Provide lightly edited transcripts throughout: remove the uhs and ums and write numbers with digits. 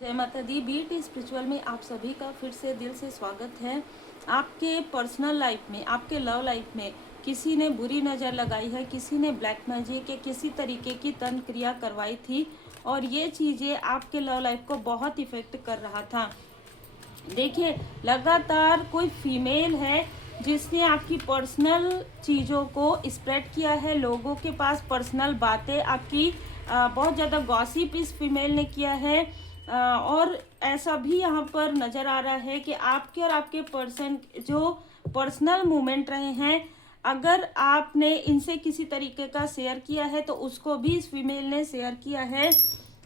जय माता दी। Beat spiritual में आप सभी का फिर से दिल से स्वागत है। आपके पर्सनल लाइफ में, आपके लव लाइफ में किसी ने बुरी नज़र लगाई है, किसी ने ब्लैक मैजिक या किसी तरीके की तंत्र क्रिया करवाई थी और ये चीज़ें आपके लव लाइफ को बहुत इफेक्ट कर रहा था। देखिए, लगातार कोई फीमेल है जिसने आपकी पर्सनल चीज़ों को स्प्रेड किया है, लोगों के पास पर्सनल बातें आपकी बहुत ज़्यादा गॉसिप इस फीमेल ने किया है। और ऐसा भी यहाँ पर नज़र आ रहा है कि आपके और आपके पर्सन जो पर्सनल मूवमेंट रहे हैं, अगर आपने इनसे किसी तरीके का शेयर किया है तो उसको भी इस फीमेल ने शेयर किया है।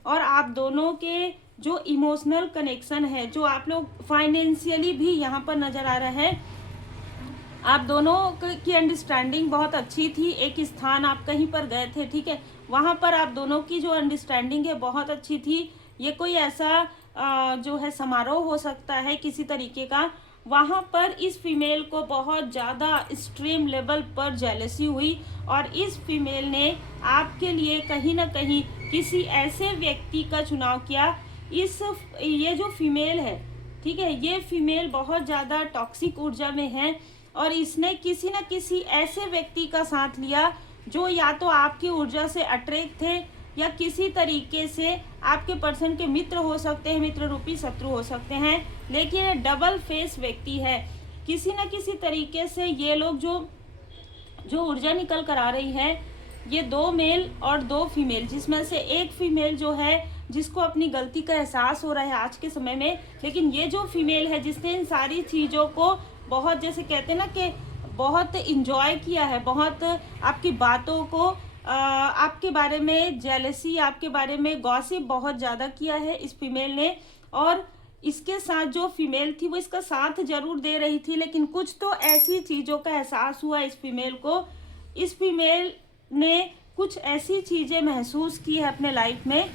और आप दोनों के जो इमोशनल कनेक्शन है, जो आप लोग फाइनेंशियली भी यहाँ पर नज़र आ रहा है, आप दोनों की अंडरस्टैंडिंग बहुत अच्छी थी। एक स्थान आप कहीं पर गए थे, ठीक है, वहाँ पर आप दोनों की जो अंडरस्टैंडिंग है बहुत अच्छी थी। ये कोई ऐसा जो है समारोह हो सकता है किसी तरीके का, वहाँ पर इस फीमेल को बहुत ज़्यादा एक्सट्रीम लेवल पर जेलसी हुई और इस फीमेल ने आपके लिए कहीं ना कहीं किसी ऐसे व्यक्ति का चुनाव किया। ये जो फीमेल है, ठीक है, ये फीमेल बहुत ज़्यादा टॉक्सिक ऊर्जा में है और इसने किसी न किसी ऐसे व्यक्ति का साथ लिया जो या तो आपकी ऊर्जा से अट्रैक्ट थे या किसी तरीके से आपके पर्सन के मित्र हो सकते हैं, मित्र रूपी शत्रु हो सकते हैं, लेकिन ये डबल फेस व्यक्ति है। किसी न किसी तरीके से ये लोग जो ऊर्जा निकल कर आ रही है, ये 2 मेल और 2 फीमेल, जिसमें से एक फीमेल जो है जिसको अपनी गलती का एहसास हो रहा है आज के समय में, लेकिन ये जो फीमेल है जिसने इन सारी चीज़ों को बहुत, जैसे कहते हैं ना कि बहुत इंजॉय किया है, बहुत आपकी बातों को आपके बारे में जेलसी, आपके बारे में गॉसिप बहुत ज़्यादा किया है इस फीमेल ने। और इसके साथ जो फीमेल थी वो इसका साथ जरूर दे रही थी, लेकिन कुछ तो ऐसी चीज़ों का एहसास हुआ इस फीमेल को। इस फीमेल ने कुछ ऐसी चीज़ें महसूस की है अपने लाइफ में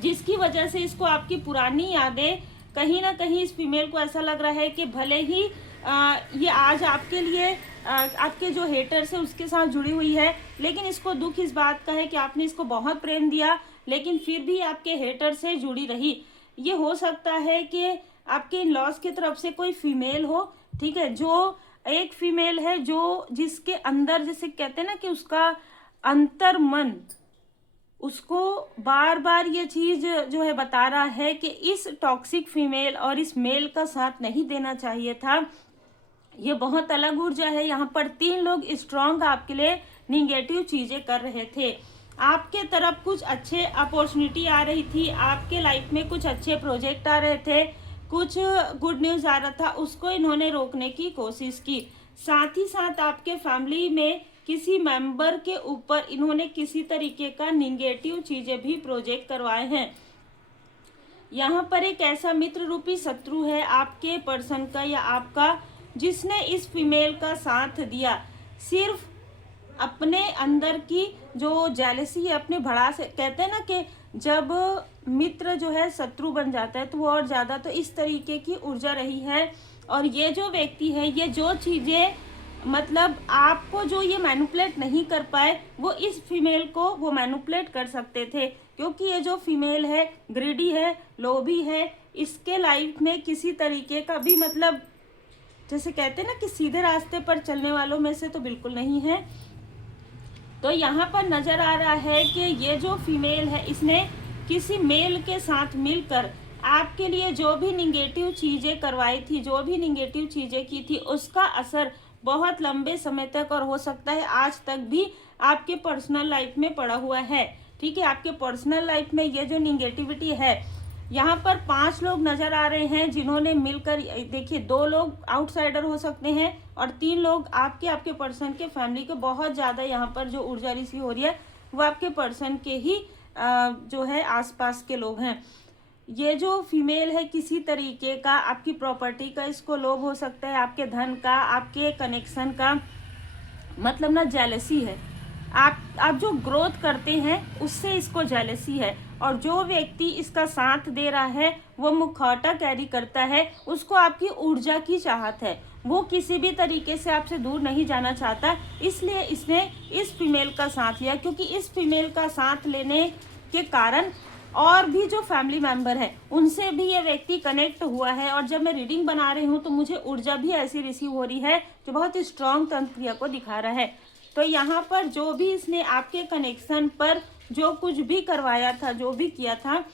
जिसकी वजह से इसको आपकी पुरानी यादें कहीं ना कहीं, इस फीमेल को ऐसा लग रहा है कि भले ही ये आज आपके लिए आपके जो हेटर्स है उसके साथ जुड़ी हुई है, लेकिन इसको दुख इस बात का है कि आपने इसको बहुत प्रेम दिया लेकिन फिर भी आपके हेटर से जुड़ी रही। ये हो सकता है कि आपके इन लॉस की तरफ से कोई फीमेल हो, ठीक है, जो एक फीमेल है जो जिसके अंदर, जैसे कहते हैं ना कि उसका अंतर मन उसको बार बार ये चीज़ जो है बता रहा है कि इस टॉक्सिक फीमेल और इस मेल का साथ नहीं देना चाहिए था। ये बहुत अलग ऊर्जा है। यहाँ पर 3 लोग स्ट्रांग आपके लिए निगेटिव चीज़ें कर रहे थे। आपके तरफ कुछ अच्छे अपॉर्चुनिटी आ रही थी, आपके लाइफ में कुछ अच्छे प्रोजेक्ट आ रहे थे, कुछ गुड न्यूज़ आ रहा था, उसको इन्होंने रोकने की कोशिश की। साथ ही साथ आपके फैमिली में किसी मेंबर के ऊपर इन्होंने किसी तरीके का निगेटिव चीज़ें भी प्रोजेक्ट करवाए हैं। यहाँ पर एक ऐसा मित्र रूपी शत्रु है आपके पर्सन का या आपका, जिसने इस फीमेल का साथ दिया सिर्फ अपने अंदर की जो जेलसी है, अपने भड़ास है। कहते हैं ना कि जब मित्र जो है शत्रु बन जाता है तो वो और ज़्यादा, तो इस तरीके की ऊर्जा रही है। और ये जो व्यक्ति है, ये जो चीज़ें मतलब आपको जो ये मैनिपुलेट नहीं कर पाए, वो इस फीमेल को वो मैनिपुलेट कर सकते थे, क्योंकि ये जो फीमेल है ग्रीडी है, लोभी है, इसके लाइफ में किसी तरीके का भी मतलब, जैसे कहते हैं ना कि सीधे रास्ते पर चलने वालों में से तो बिल्कुल नहीं है। तो यहाँ पर नज़र आ रहा है कि ये जो फीमेल है इसने किसी मेल के साथ मिलकर आपके लिए जो भी निगेटिव चीज़ें करवाई थी, जो भी निगेटिव चीज़ें की थी, उसका असर बहुत लंबे समय तक और हो सकता है आज तक भी आपके पर्सनल लाइफ में पड़ा हुआ है। ठीक है, आपके पर्सनल लाइफ में ये जो निगेटिविटी है, यहाँ पर 5 लोग नज़र आ रहे हैं जिन्होंने मिलकर, देखिए 2 लोग आउटसाइडर हो सकते हैं और 3 लोग आपके पर्सन के फैमिली के। बहुत ज़्यादा यहाँ पर जो ऊर्जा रिसी हो रही है वो आपके पर्सन के ही जो है आसपास के लोग हैं। ये जो फीमेल है किसी तरीके का आपकी प्रॉपर्टी का इसको लोभ हो सकता है, आपके धन का, आपके कनेक्शन का, मतलब ना जेलसी है। आप जो ग्रोथ करते हैं उससे इसको जेलसी है। और जो व्यक्ति इसका साथ दे रहा है वो मुखौटा कैरी करता है, उसको आपकी ऊर्जा की चाहत है, वो किसी भी तरीके से आपसे दूर नहीं जाना चाहता, इसलिए इसने इस फीमेल का साथ लिया। क्योंकि इस फीमेल का साथ लेने के कारण और भी जो फैमिली मेंबर है उनसे भी ये व्यक्ति कनेक्ट हुआ है। और जब मैं रीडिंग बना रही हूँ तो मुझे ऊर्जा भी ऐसी रिसीव हो रही है जो बहुत ही स्ट्रॉन्ग तंत्र क्रिया को दिखा रहा है। तो यहाँ पर जो भी इसने आपके कनेक्शन पर जो कुछ भी करवाया था, जो भी किया था,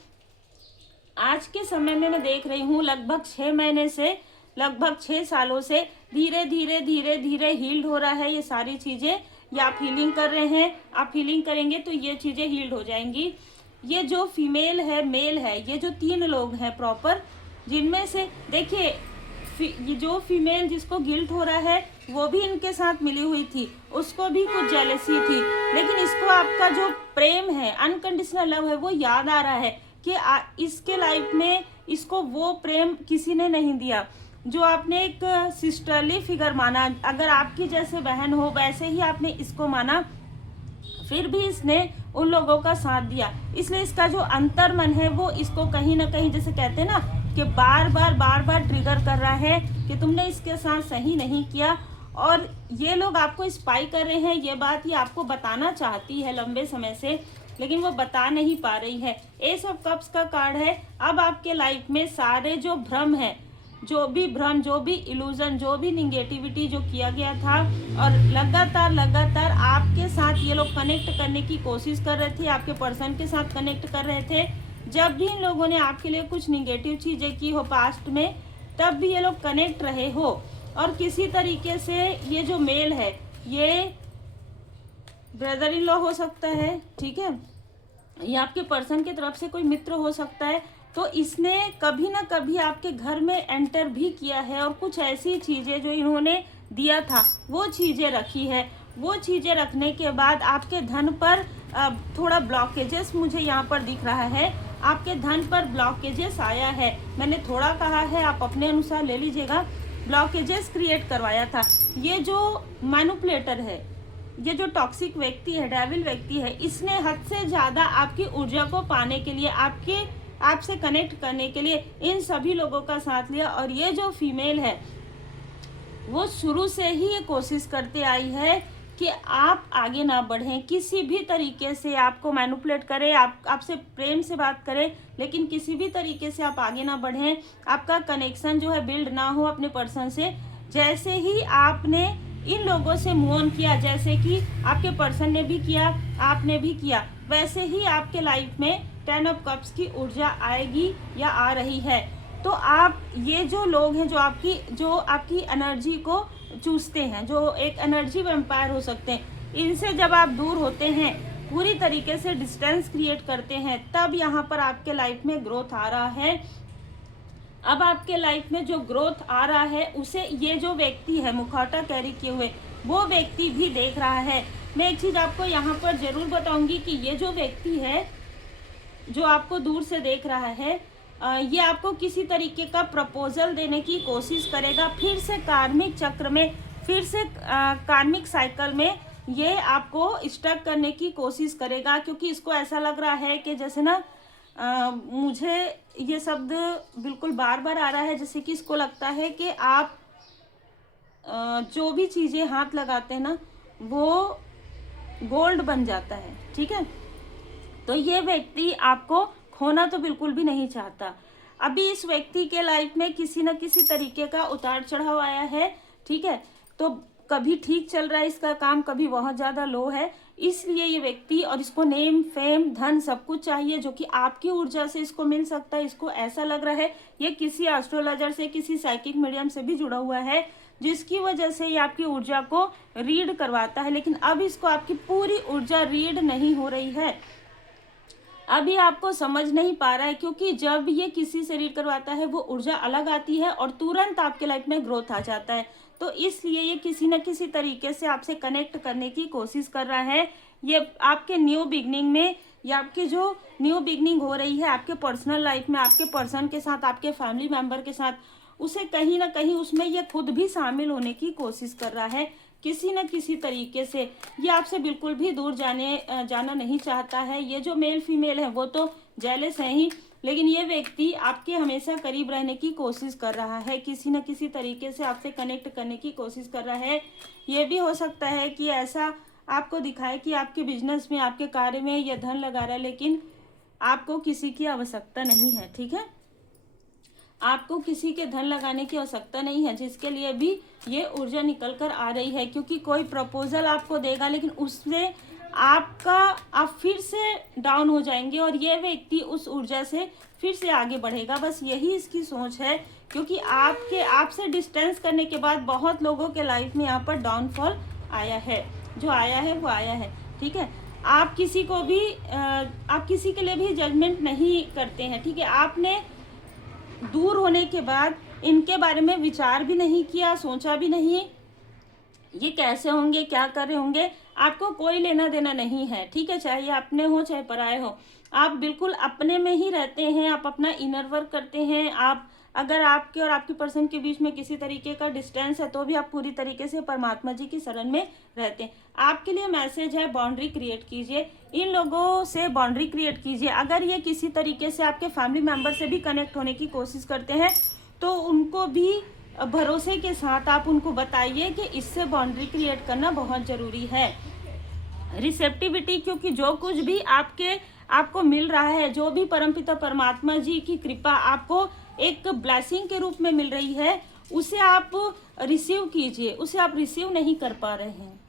आज के समय में मैं देख रही हूँ लगभग 6 महीने से, लगभग 6 सालों से धीरे धीरे धीरे धीरे हील्ड हो रहा है ये सारी चीज़ें। ये आप हीलिंग कर रहे हैं, आप हीलिंग करेंगे तो ये चीज़ें हील्ड हो जाएंगी। ये जो फीमेल है, मेल है, ये जो 3 लोग हैं प्रॉपर, जिनमें से देखिए ये जो फीमेल जिसको गिल्ट हो रहा है वो भी इनके साथ मिली हुई थी, उसको भी कुछ जेलसी थी, लेकिन इसको आपका जो प्रेम है, अनकंडीशनल लव है, वो याद आ रहा है कि इसके लाइफ में इसको वो प्रेम किसी ने नहीं दिया जो आपने एक सिस्टरली फिगर माना। अगर आपकी जैसे बहन हो वैसे ही आपने इसको माना, फिर भी इसने उन लोगों का साथ दिया। इसलिए इसका जो अंतर मन है वो इसको कहीं ना कहीं, जैसे कहते हैं ना कि बार बार ट्रिगर कर रहा है कि तुमने इसके साथ सही नहीं किया। और ये लोग आपको स्पाई कर रहे हैं, ये बात ये आपको बताना चाहती है लंबे समय से, लेकिन वो बता नहीं पा रही है। एस ऑफ कप्स का कार्ड है। अब आपके लाइफ में सारे जो भ्रम है, जो भी भ्रम, जो भी इल्यूजन, जो भी निगेटिविटी जो किया गया था, और लगातार आपके साथ ये लोग कनेक्ट करने की कोशिश कर रहे थे, आपके पर्सन के साथ कनेक्ट कर रहे थे। जब भी इन लोगों ने आपके लिए कुछ निगेटिव चीज़ें की हो पास्ट में, तब भी ये लोग कनेक्ट रहे हो। और किसी तरीके से ये जो मेल है ये ब्रदर इन लॉ हो सकता है, ठीक है, ये आपके पर्सन की तरफ से कोई मित्र हो सकता है। तो इसने कभी ना कभी आपके घर में एंटर भी किया है और कुछ ऐसी चीज़ें जो इन्होंने दिया था वो चीज़ें रखी है। वो चीज़ें रखने के बाद आपके धन पर थोड़ा ब्लॉकेजेस मुझे यहाँ पर दिख रहा है, आपके धन पर ब्लॉकेजेस आया है। मैंने थोड़ा कहा है, आप अपने अनुसार ले लीजिएगा। ब्लॉकेजेस क्रिएट करवाया था। ये जो मैनिपुलेटर है, ये जो टॉक्सिक व्यक्ति है, डेविल व्यक्ति है, इसने हद से ज़्यादा आपकी ऊर्जा को पाने के लिए, आपसे कनेक्ट करने के लिए इन सभी लोगों का साथ लिया। और ये जो फीमेल है वो शुरू से ही ये कोशिश करते आई है कि आप आगे ना बढ़ें, किसी भी तरीके से आपको मैनिपुलेट करे, आपसे प्रेम से बात करे, लेकिन किसी भी तरीके से आप आगे ना बढ़ें, आपका कनेक्शन जो है बिल्ड ना हो अपने पर्सन से। जैसे ही आपने इन लोगों से मूव ऑन किया, जैसे कि आपके पर्सन ने भी किया, आपने भी किया, वैसे ही आपके लाइफ में 10 ऑफ कप्स की ऊर्जा आएगी या आ रही है। तो आप ये जो लोग हैं जो आपकी एनर्जी को चूसते हैं, जो एक एनर्जी वैम्पायर हो सकते हैं, इनसे जब आप दूर होते हैं, पूरी तरीके से डिस्टेंस क्रिएट करते हैं, तब यहाँ पर आपके लाइफ में ग्रोथ आ रहा है। अब आपके लाइफ में जो ग्रोथ आ रहा है उसे ये जो व्यक्ति है मुखौटा कैरी किए हुए, वो व्यक्ति भी देख रहा है। मैं एक चीज़ आपको यहाँ पर ज़रूर बताऊंगी कि ये जो व्यक्ति है जो आपको दूर से देख रहा है, ये आपको किसी तरीके का प्रपोजल देने की कोशिश करेगा, फिर से कार्मिक चक्र में, फिर से कार्मिक साइकिल में ये आपको स्टक करने की कोशिश करेगा। क्योंकि इसको ऐसा लग रहा है कि जैसे ना मुझे ये शब्द बिल्कुल बार बार आ रहा है, जैसे कि इसको लगता है कि आप जो भी चीज़ें हाथ लगाते हैं ना वो गोल्ड बन जाता है, ठीक है। तो ये व्यक्ति आपको खोना तो बिल्कुल भी नहीं चाहता। अभी इस व्यक्ति के लाइफ में किसी न किसी तरीके का उतार चढ़ाव आया है, ठीक है। तो कभी ठीक चल रहा है इसका काम, कभी बहुत ज़्यादा लो है, इसलिए ये व्यक्ति, और इसको नेम, फेम, धन सब कुछ चाहिए जो कि आपकी ऊर्जा से इसको मिल सकता है। इसको ऐसा लग रहा है ये किसी एस्ट्रोलॉजर से, किसी साइकिक मीडियम से भी जुड़ा हुआ है, जिसकी वजह से ये आपकी ऊर्जा को रीड करवाता है। लेकिन अब इसको आपकी पूरी ऊर्जा रीड नहीं हो रही है, अभी आपको समझ नहीं पा रहा है, क्योंकि जब ये किसी से रीड करवाता है वो ऊर्जा अलग आती है और तुरंत आपके लाइफ में ग्रोथ आ जाता है। तो इसलिए ये किसी न किसी तरीके से आपसे कनेक्ट करने की कोशिश कर रहा है। ये आपके न्यू बिगनिंग में, या आपकी जो न्यू बिगनिंग हो रही है आपके पर्सनल लाइफ में, आपके पर्सन के साथ, आपके फैमिली मेम्बर के साथ, उसे कहीं ना कहीं उसमें ये खुद भी शामिल होने की कोशिश कर रहा है किसी न किसी तरीके से। ये आपसे बिल्कुल भी दूर जाना नहीं चाहता है। ये जो मेल फीमेल है वो तो जेलस है ही, लेकिन ये व्यक्ति आपके हमेशा करीब रहने की कोशिश कर रहा है, किसी न किसी तरीके से आपसे कनेक्ट करने की कोशिश कर रहा है। ये भी हो सकता है कि ऐसा आपको दिखाए कि आपके बिजनेस में, आपके कार्य में ये धन लगा रहा है, लेकिन आपको किसी की आवश्यकता नहीं है, ठीक है। आपको किसी के धन लगाने की आवश्यकता नहीं है, जिसके लिए भी ये ऊर्जा निकल कर आ रही है, क्योंकि कोई प्रपोजल आपको देगा लेकिन उससे आप फिर से डाउन हो जाएंगे और ये व्यक्ति उस ऊर्जा से फिर से आगे बढ़ेगा। बस यही इसकी सोच है, क्योंकि आपसे डिस्टेंस करने के बाद बहुत लोगों के लाइफ में यहाँ पर डाउनफॉल आया है, जो आया है वो आया है, ठीक है। आप किसी के लिए भी जजमेंट नहीं करते हैं, ठीक है। आपने दूर होने के बाद इनके बारे में विचार भी नहीं किया, सोचा भी नहीं ये कैसे होंगे, क्या कर रहे होंगे, आपको कोई लेना देना नहीं है, ठीक है। चाहे अपने हो चाहे पराए हो, आप बिल्कुल अपने में ही रहते हैं, आप अपना इनर वर्क करते हैं। आप अगर आपके और आपकी पर्सन के बीच में किसी तरीके का डिस्टेंस है तो भी आप पूरी तरीके से परमात्मा जी की शरण में रहते हैं। आपके लिए मैसेज है, बाउंड्री क्रिएट कीजिए, इन लोगों से बाउंड्री क्रिएट कीजिए। अगर ये किसी तरीके से आपके फैमिली मेम्बर से भी कनेक्ट होने की कोशिश करते हैं तो उनको भी भरोसे के साथ आप उनको बताइए कि इससे बाउंड्री क्रिएट करना बहुत ज़रूरी है। रिसेप्टिविटी, क्योंकि जो कुछ भी आपको मिल रहा है, जो भी परमपिता परमात्मा जी की कृपा आपको एक ब्लेसिंग के रूप में मिल रही है, उसे आप रिसीव कीजिए, उसे आप रिसीव नहीं कर पा रहे हैं।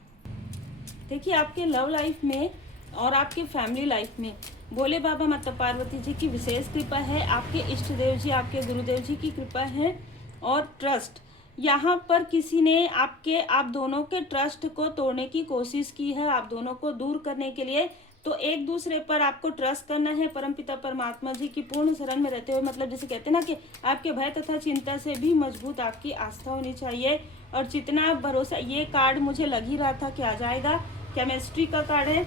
देखिए, आपके लव लाइफ में और आपके फैमिली लाइफ में भोले बाबा माता पार्वती जी की विशेष कृपा है, आपके इष्ट देव जी, आपके गुरुदेव जी की कृपा है और ट्रस्ट। यहाँ पर किसी ने आप दोनों के ट्रस्ट को तोड़ने की कोशिश की है, आप दोनों को दूर करने के लिए। तो एक दूसरे पर आपको ट्रस्ट करना है, परमपिता परमात्मा जी की पूर्ण शरण में रहते हुए, मतलब जैसे कहते हैं ना कि आपके भय तथा चिंता से भी मजबूत आपकी आस्था होनी चाहिए। और जितना भरोसा, ये कार्ड मुझे लग ही रहा था कि आ जाएगा, केमिस्ट्री का कार्ड है।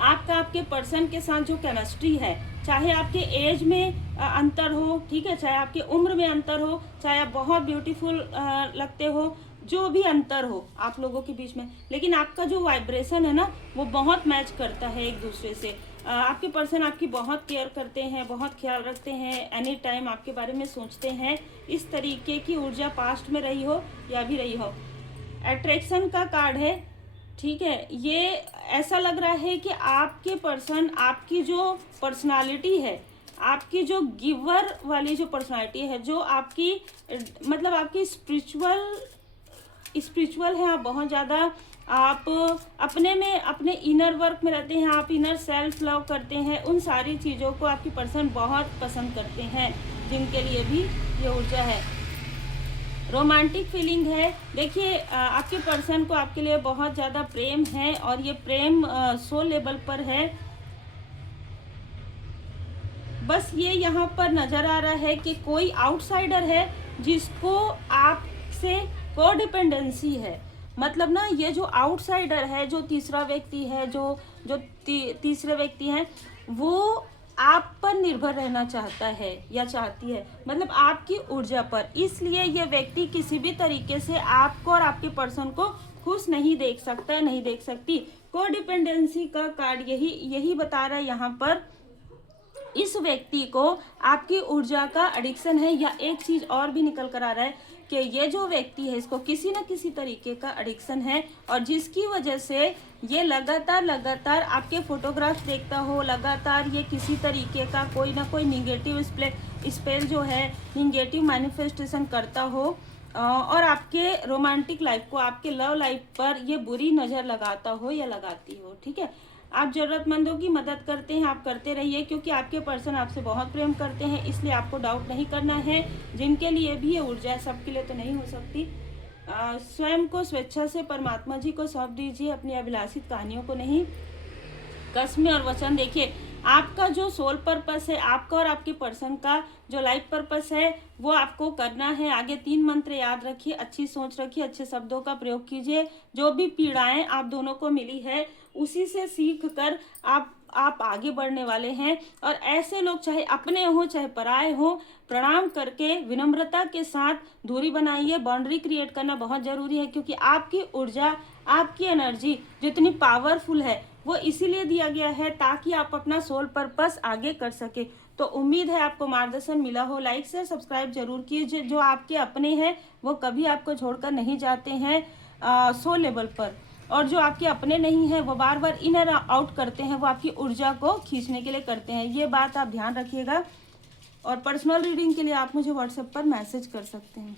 आपके पर्सन के साथ जो केमिस्ट्री है, चाहे आपके एज में अंतर हो, ठीक है, चाहे आपके उम्र में अंतर हो, चाहे आप बहुत ब्यूटीफुल लगते हो, जो भी अंतर हो आप लोगों के बीच में, लेकिन आपका जो वाइब्रेशन है ना वो बहुत मैच करता है एक दूसरे से। आपके पर्सन आपकी बहुत केयर करते हैं, बहुत ख्याल रखते हैं, एनी टाइम आपके बारे में सोचते हैं। इस तरीके की ऊर्जा पास्ट में रही हो या भी रही हो। अट्रैक्शन का कार्ड है, ठीक है। ये ऐसा लग रहा है कि आपके पर्सन, आपकी जो पर्सनालिटी है, आपकी जो गिवर वाली जो पर्सनालिटी है, जो आपकी मतलब आपकी स्पिरिचुअल है, आप बहुत ज़्यादा, आप अपने में, अपने इनर वर्क में रहते हैं, आप इनर सेल्फ लव करते हैं, उन सारी चीज़ों को आपकी पर्सन बहुत पसंद करते हैं, जिनके लिए भी ये ऊर्जा है। रोमांटिक फीलिंग है। देखिए, आपके पर्सन को आपके लिए बहुत ज़्यादा प्रेम है और ये प्रेम सोल लेवल पर है। बस ये यहाँ पर नज़र आ रहा है कि कोई आउटसाइडर है जिसको आपसे कोडिपेंडेंसी है। मतलब ना, ये जो आउटसाइडर है, जो तीसरा व्यक्ति है, जो तीसरे व्यक्ति हैं, वो आप पर निर्भर रहना चाहता है या चाहती है, मतलब आपकी ऊर्जा पर। इसलिए ये व्यक्ति किसी भी तरीके से आपको और आपके पर्सन को खुश नहीं देख सकता, नहीं देख सकती। कोडिपेंडेंसी का कार्ड यही बता रहा है यहाँ पर। इस व्यक्ति को आपकी ऊर्जा का एडिक्शन है, या एक चीज और भी निकल कर आ रहा है कि ये जो व्यक्ति है इसको किसी न किसी तरीके का एडिक्शन है, और जिसकी वजह से ये लगातार आपके फोटोग्राफ्स देखता हो, लगातार ये किसी तरीके का कोई ना कोई निगेटिव स्पेल जो है, निगेटिव मैनिफेस्टेशन करता हो, और आपके रोमांटिक लाइफ को, आपके लव लाइफ पर ये बुरी नज़र लगाता हो या लगाती हो, ठीक है। आप ज़रूरतमंदों की मदद करते हैं, आप करते रहिए, क्योंकि आपके पर्सन आपसे बहुत प्रेम करते हैं, इसलिए आपको डाउट नहीं करना है। जिनके लिए भी ये ऊर्जा है, सबके लिए तो नहीं हो सकती। स्वयं को स्वेच्छा से परमात्मा जी को सौंप दीजिए, अपनी अभिलाषित कहानियों को नहीं। कसमें और वचन, देखिए आपका जो सोल पर्पस है, आपका और आपके पर्सन का जो लाइफ पर्पस है, वो आपको करना है। आगे 3 मंत्र याद रखिए, अच्छी सोच रखिए, अच्छे शब्दों का प्रयोग कीजिए। जो भी पीड़ाएं आप दोनों को मिली है, उसी से सीख कर आप आगे बढ़ने वाले हैं। और ऐसे लोग, चाहे अपने हो चाहे पराए हो, प्रणाम करके विनम्रता के साथ दूरी बनाइए। बाउंड्री क्रिएट करना बहुत ज़रूरी है, क्योंकि आपकी ऊर्जा, आपकी एनर्जी जितनी पावरफुल है, वो इसीलिए दिया गया है ताकि आप अपना सोल पर्पस आगे कर सके। तो उम्मीद है आपको मार्गदर्शन मिला हो। लाइक से सब्सक्राइब जरूर कीजिए। जो आपके अपने हैं वो कभी आपको छोड़कर नहीं जाते हैं सोल लेवल पर। और जो आपके अपने नहीं है वो बार बार इन और आउट करते हैं, वो आपकी ऊर्जा को खींचने के लिए करते हैं। ये बात आप ध्यान रखिएगा। और पर्सनल रीडिंग के लिए आप मुझे व्हाट्सएप पर मैसेज कर सकते हैं।